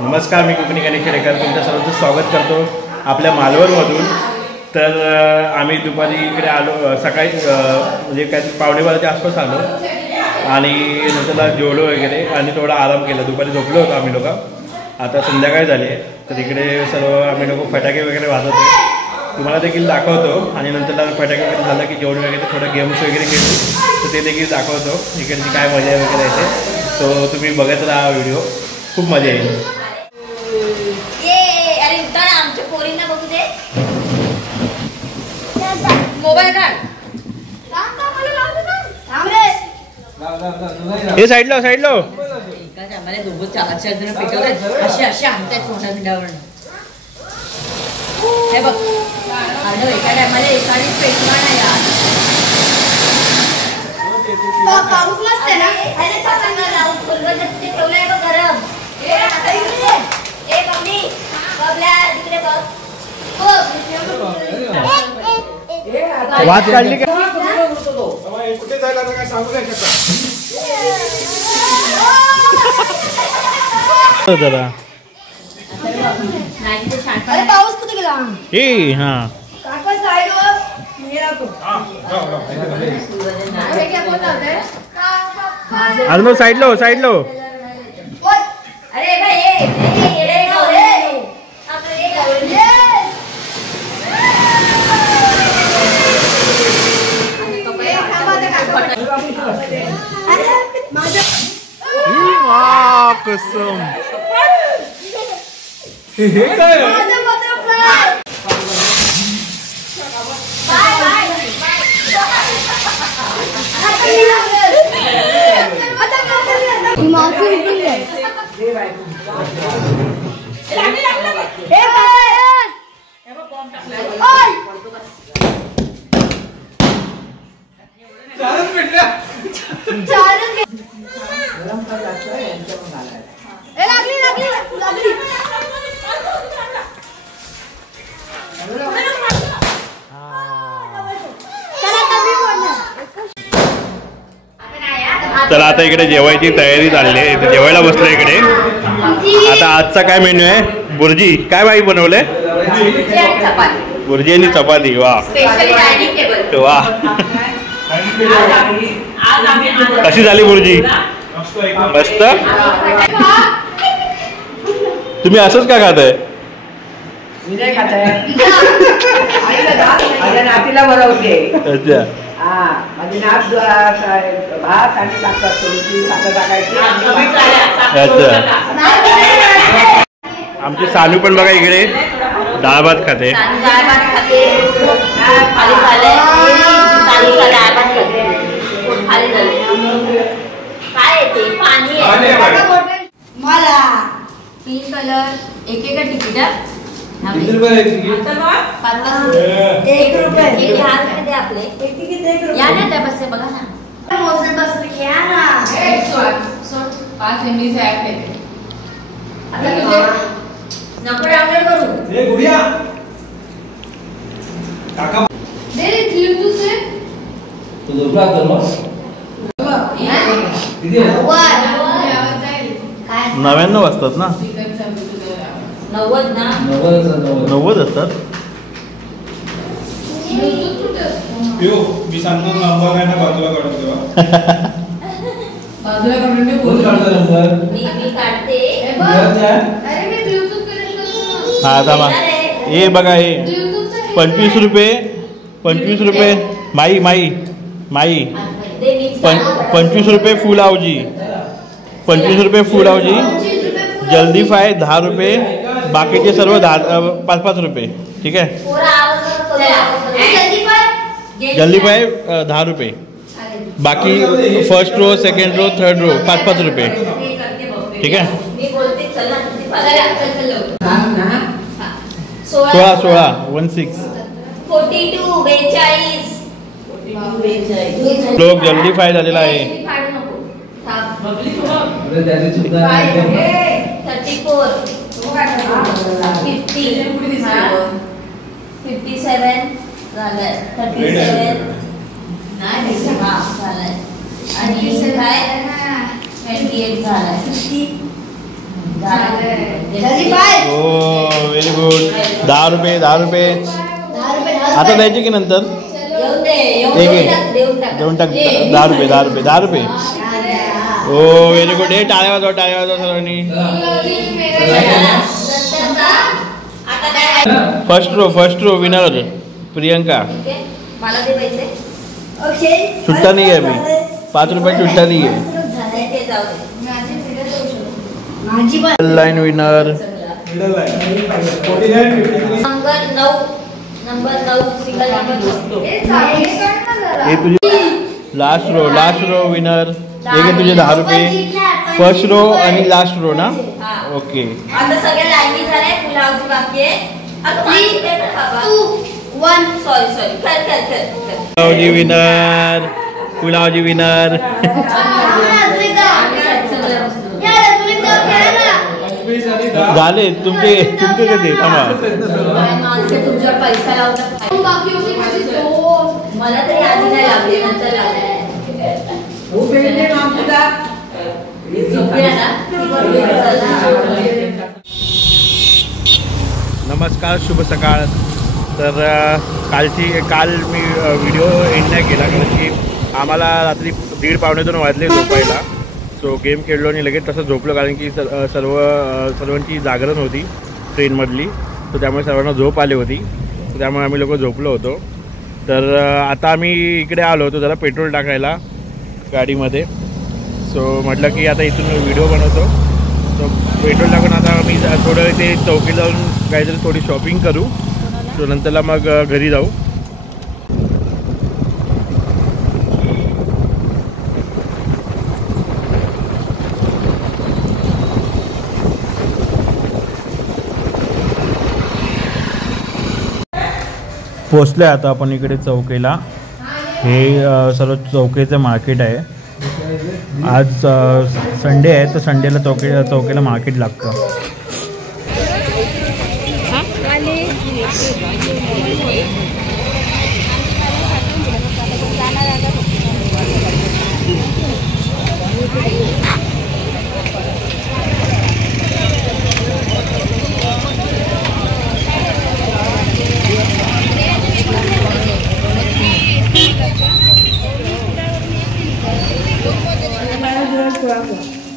नमस्कार, मी कोकणी गणेश खेडेकर तुमच्या सर्वांचं स्वागत करतो आपल्या मालवणमधून। तर आम्ही दुपारी इकडे आलो, सकाळी म्हणजे काय 11:15च्या आसपास आलो आणि नंतरला जेवलो वगैरे आणि थोडा आराम केला। दुपारी झोपलो होतो आम्ही लोक। आता संध्याकाळ झाली आहे, तर इकडे सर्व आम्ही लोक फटाके वगैरे वाजवतो, तुम्हाला देखील दाखवतो। आणि नंतरला फटाके वगैरे झालं की जेवण वगैरे थोडं गेम्स वगैरे खेळू, तर ते देखील दाखवतो इकडची काय मजा वगैरे येते। तो तुम्ही बघत राहा व्हिडिओ, खूप मजा येईल। मोबाईल काढ, हे साईडला साईडला आम्हाला दोघं 4 जण पेटवतात, असे असे आणतात मोठ्या भिंडावर। हे बघ अरे एका टायमाला एकानेच पेटवा ना यार, पाऊस नसते ना। अरे चांगला लावून फुलवत ठेवलंय बघ गरम। ए मम्मी बघल्या तिकडे बघ, वाद काढली का? कुठे जायला काय सांगू नाही शकत जरा। अरे पाऊस कुठे गेला? ए हां काका साईडवर मेरा तो अरे क्या बोल रहा है? अजून साईडला साईडला। अरे भाई ये आपले ये कसम हे काय? चला आता इकडे जेवायची तयारी चालली आहे, इथे जेवायला बसलो इकडे। आता आजचा काय मेन्यू आहे? बुर्जी। काय बाई बनवलंय? बुर्जी आणि चपाती। वा वा, कशी झाली बुर्जी? मस्त। तुम्ही असंच का खाताय? नातीला बनवते। अच्छा माझी नात भात आणि साखर थोडीशी साखर टाकायची। अच्छा, आमची सानू पण बघा इकडे डाळ भात खाते। मला पिंक कलर एकेका तिकीट ₹1 दे आपले या ना त्या बस बघा ना, मोजन बस घ्या ना। 5 MB से ऐप है आता नको डाउनलोड करू। ए गुडिया काका दे ब्लूटूथ से तो झोपला तर मग किती आवाज जाईल काय 99 वाजतात ना? 90 ना? 90 असतात। ब्लूटूथ कुठे असतो? पिओ मी सांगतो नंबर आहे ना, बाजूला काढून ठेवा। बाजूला काढून ठेव, बोल काढतो नंबर। मी काढते। अरे मी ब्लूटूथ कनेक्ट करतो। हा आता हे बघा, हे ब्लूटूथ 25 रुपये माई माई माई 25 रुपये फुल आवजी, 25 रुपये फुल आवजी। जल्दी फाय 10 रुपये, बाकीचे सर्व 5-5 रुपये। ठीक आहे, जल्दी फाय 10 रुपये, बाकी first row, second row, third row 5-5 रुपये। ठीक आहे, 16 16 लोक जल्दी फाय झालेला आहे। 57 झालं, 37 नाही झालं आणि काय 28 झालं, जल्दी पाय. ओ व्हेरी गुड. 10 रुपये 10 रुपये 10 रुपये आता द्यायचे की नंतर येऊन दे एक एक देऊन टाक देऊन टाक. 10 रुपये 10 रुपये 10 रुपये. ओ व्हेरी गुड. हे टाळ्या वाजवा सर्वांनी. आता काय फर्स्ट रो विनर प्रियंका. मला दे पैसे. ओके सुट्टा नाही आहे मी. 5 रुपये सुट्टा नाही आहे. ते जाऊ दे. माझी व्हिडिओ करू शकतो. माझी पण line winner. Middle line 49 number 9 single number. हे चांगले काढ ना जरा. हे तुझे लास्ट रो विनर. हे घे तुझे 10 रुपये. फर्स्ट रो आणि लास्ट रो ना. हा. ओके. आता सगळे लाईनी झाले. फुलावची बाकी आहे. अगं माझी दे ना बाबा. 2 1 सॉरी कर. पुलावजी विनर. पुलावजी विनर. झाले तुमचे कधी थांबा. माणसे तुमच्यावर पैसा लावतात. बाकी होती माझी 2. मला तरी आधी नाही लागली नंतर लागली. झोपूया ना. नमस्कार शुभ सकाळ. तर काल मी व्हिडिओ एंड नाही केला कारण की आम्हाला रात्री 1:30-1:45 वाजले झोपायला. सो गेम खेळलो आणि लगेच तसं झोपलो कारण की सर्वांची जागरण होती ट्रेनमधली. तर त्यामुळे सर्वांना झोप आली होती. तर त्यामुळे आम्ही लोक झोपलो होतो. तर आता आम्ही इकडे आलो होतो जरा पेट्रोल टाकायला गाडीमध्ये. सो म्हटलं की आता इथून व्हिडिओ बनवतो. सो पेट्रोल टाकून आता आम्ही थोडं ते चौकीला जाऊन काहीतरी थोडी शॉपिंग करू. सो नंतरला मग घरी जाऊ. पोचले आता आपण इकडे चौकीला. हे सर्व चौकीचं मार्केट आहे. आज संडे आहे तर संडेला चौकीला मार्केट लागतं.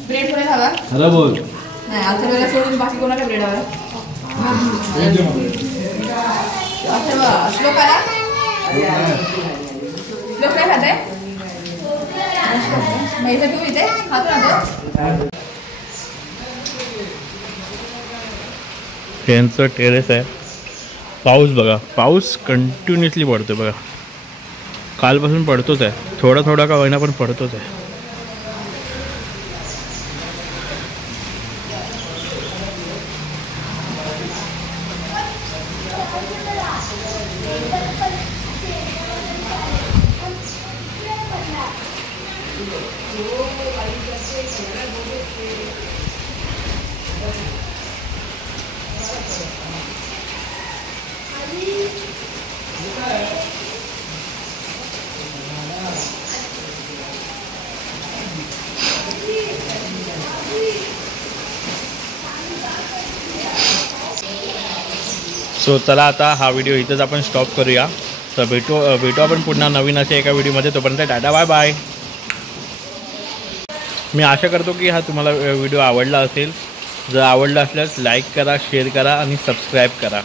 ब्रेड पुढे खावा. हॅलो बोल. नाही आता वेळेला सोडून बाकी कोणाला ब्रेड हवा. अच्छा श्लोक आला. श्लोक काय खाते. नाही तर तू इथे खातो ना तो. त्यांचं टेरेस आहे. पाऊस बघा. पाऊस कंटिन्युअसली पडतो बघा. कालपासून पडतोच आहे. थोडा का होईना पण पडतोच आहे. सो चला आता हा व्हिडिओ इथंच आपण स्टॉप करूया. तर भेटू आपण पुन्हा नवीन अशा एका व्हिडिओमध्ये. तोपर्यंत टाटा बाय बाय. मी आशा करतो की हा तुम्हाला व्हिडिओ आवडला असेल. जर आवडला असल्यास लाईक करा, शेअर करा आणि सबस्क्राईब करा.